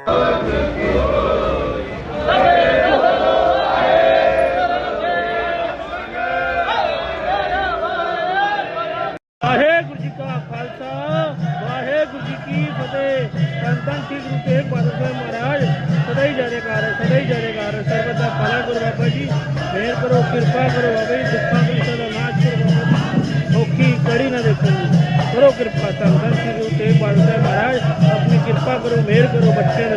ਵਾਹਿਗੁਰੂ ਜੀ ਕਾ ਖਾਲਸਾ, ਵਾਹਿਗੁਰੂ ਜੀ ਕੀ ਫਤਿਹ। ਸੰਤਾਂ ਸ੍ਰੀ ਗੁਰੂ ਤੇਗ ਬਹਾਦਰ ਸਾਹਿਬ ਮਹਾਰਾਜ, ਸਦਾ ਹੀ ਜੈਕਾਰ ਸਦਾ ਹੀ ਜੈਕਾਰ ਸਰਬੱਤ ਦਾ ਭਲਾ ਗੁਰੂ ਬਾਬਾ ਜੀ। ਮਿਹਰ ਕਰੋ, ਕਿਰਪਾ ਕਰੋ ਬਾਬਾ ਜੀ ਦੁੱਖਾਂ ਕਲੇਸ਼ਾਂ ਦਾ ਨਾਸ਼ ਕਰੋ। ਬਾਬਾ ਔਖੀ ਕੜੀ ਨਾ ਦੇਖੋ ਕਰੋ ਕਿਰਪਾ, ਸੰਤਾਂ ਸ੍ਰੀ ਗੁਰੂ ਤੇਗ ਬਹਾਦਰ ਸਾਹਿਬ ਕਿਰਪਾ ਕਰੋ ਮਿਹਰ ਕਰੋ ਬੱਚਿਆਂ ਦੇ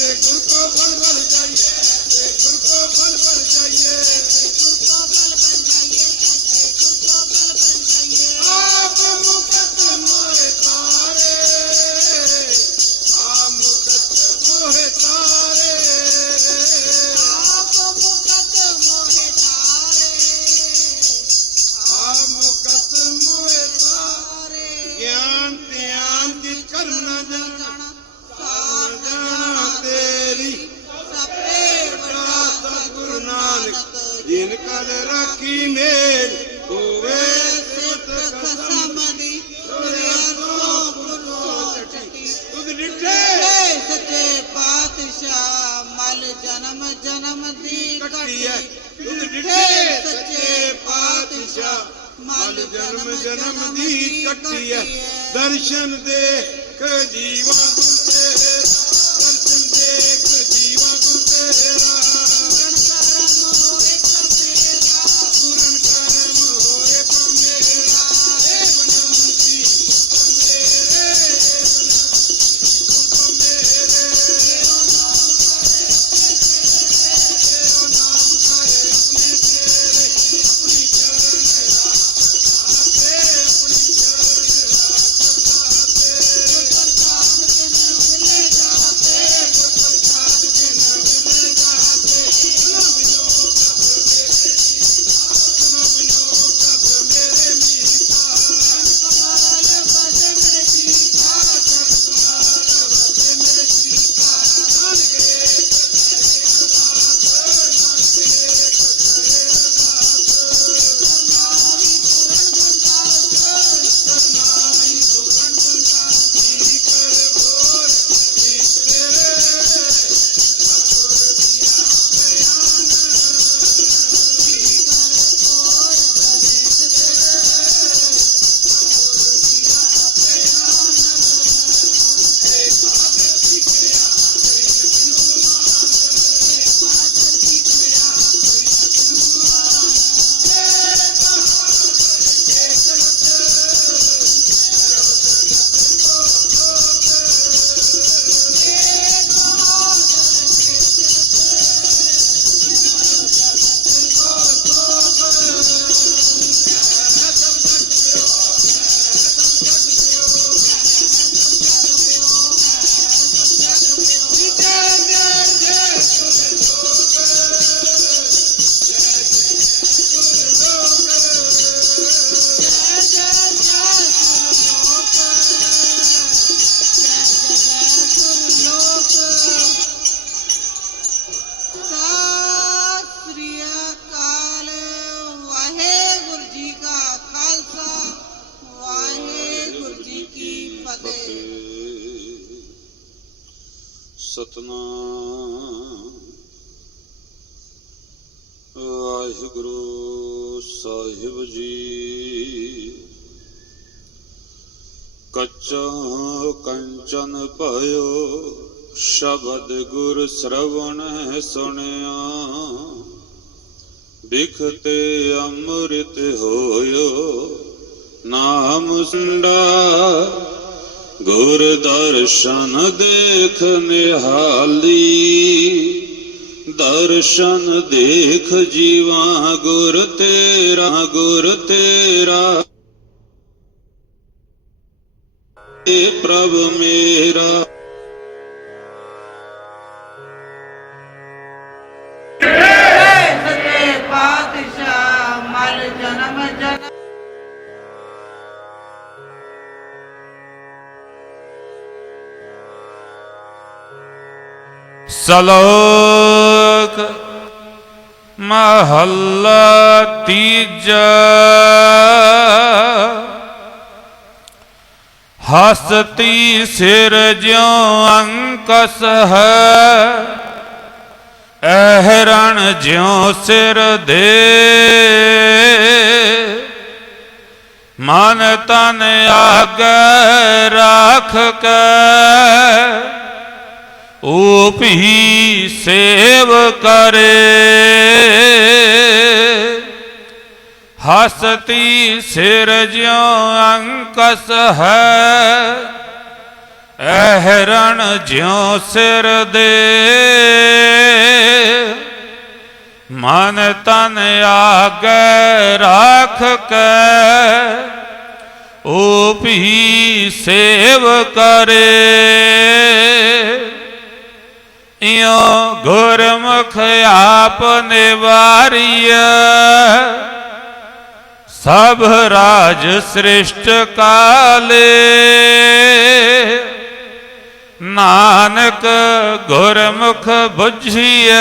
तेरे गुर को बल बल जाइए तेरे गुर को बल बल जाइए सचे पातशाह माल जनम जनमी जनम जनमी कटी दर्शन दे जीवा। ਜੀ ਕਾ ਖਾਲਸਾ, ਵਾਹਿਗੁਰੂ ਜੀ ਕੀ ਫਤਿਹ। ਸਤਨਾਮ। ਵਾਹਿਗੁਰੂ ਸਾਹਿਬ ਜੀ। ਕੱਚਾ ਕੰਚਨ ਭਇਓ ਸ਼ਬਦ ਗੁਰ ਸ਼ਰਵਣ ਸੁਣਿਆ। ਬਿਖਤੇ ਅੰਮ੍ਰਿਤ ਹੋਇਓ, ਨਾਮ ਸੁੰਡਾ। ਗੁਰ ਦਰਸ਼ਨ ਦੇਖ ਨਿਹਾਲੀ, ਦਰਸ਼ਨ ਦੇਖ ਜੀਵਾ, ਗੁਰ ਤੇਰਾ ਗੁਰ ਤੇਰਾ। ਏ ਪ੍ਰਭ ਮੇਰਾ। ਸਲੋਕ ਮਹੱਲਾ ਤੀਜਾ। ਹਸਤੀ ਸਿਰ ਜਿਉ ਅੰਕਸ ਹੈ ਐਹਰਣ ਜਿਉ ਸਿਰ ਦੇ। ਮਨ ਤਨ ਆਗ ਰੱਖ ਕੇ ਊਪੀ ਸੇਵ ਕਰੇ। ਹਸਤੀ ਸਿਰ ਜਿਉ ਅੰਕਸ ਹੈ ਐਹਰਣ ਜਿਉ ਸਿਰ ਦੇ। ਮਨ ਤਨ ਆਗੈ ਰਾਖ ਕੈ ਓ ਭੀ ਸੇਵ ਕਰੇ। ਇਉ ਗੁਰਮੁਖ ਆਪ ਨਿਵਾਰੀਐ। ਸਭ ਰਾਜ ਸ੍ਰਿਸ਼ਟ ਕਾਲੇ। ਨਾਨਕ ਗੁਰਮੁਖ 부ਝੀਐ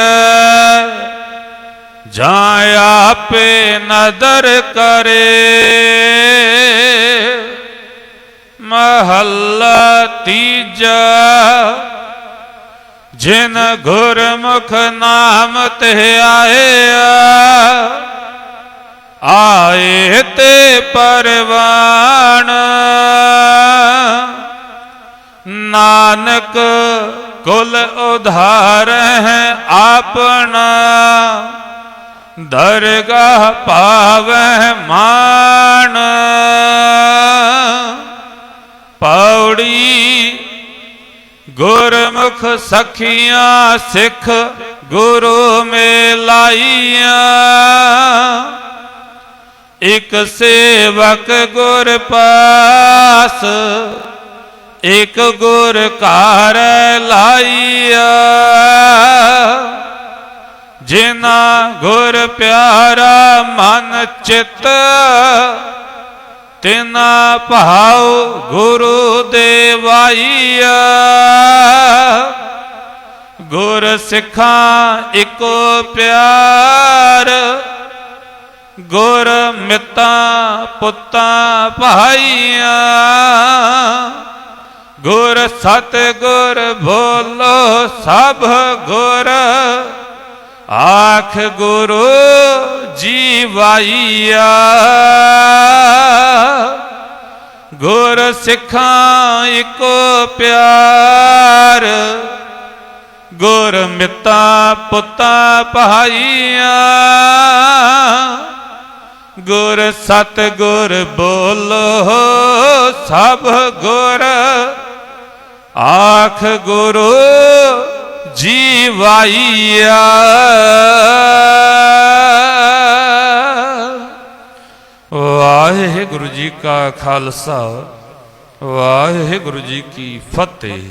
ਜਾਂ ਆਪੇ ਨਦਰ ਕਰੇ। ਮਹੱਲਾ ਤੀਜਾ ਜਿਨ ਗੁਰਮੁਖ ਨਾਮ ਤੇ ਆਇਆ, ਆਏ ਤੇ ਪਰਵਾਣ ਨਾਨਕ ਕੁਲ ਉਧਾਰ ਹੈ ਆਪਣਾ, ਦਰਗਾਹ ਪਾਵੈ ਮਾਨ। ਪੌੜੀ ਗੁਰਮੁਖ ਸਖੀਆਂ ਸਿੱਖ ਗੁਰੂ ਮੇਲਾਈਆਂ। ਇਕ ਸੇਵਕ ਗੁਰ ਪਾਸ, ਇਕ ਗੁਰ ਘਰ ਲਾਈਆ। ਜਿਨਾ ਗੁਰ ਪਿਆਰਾ ਮਨ ਚਿਤ ਤਿਨਾ ਭਾਉ ਗੁਰੂ ਦੇਵਾਈਆ ਗੁਰ ਸਿੱਖਾਂ ਇੱਕੋ ਪਿਆਰ। ਗੁਰ ਮਿੱਤਾਂ ਪੁੱਤਾਂ ਭਾਈਆਂ ਗੁਰ ਸਤ ਗੁਰ ਬੋਲੋ ਸਭ ਗੁਰ। ਆਖ ਗੁਰੂ ਜੀਵਾਈਆ ਗੁਰ ਸਿੱਖਾਂ ਇਕੋ ਪਿਆਰ। ਗੁਰ ਮਿੱਤਾ ਪੁੱਤਾ ਭਾਈਆਂ। ਗੁਰ ਸਤ ਗੁਰ ਬੋਲੋ ਸਭ ਗੁਰ। ਆਖ ਗੁਰੂ ਜੀਵਾਈਆ ਵਾਹਿਗੁਰੂ ਜੀ ਕਾ ਖਾਲਸਾ। ਵਾਹਿਗੁਰੂ ਜੀ ਕੀ ਫਤਿਹ।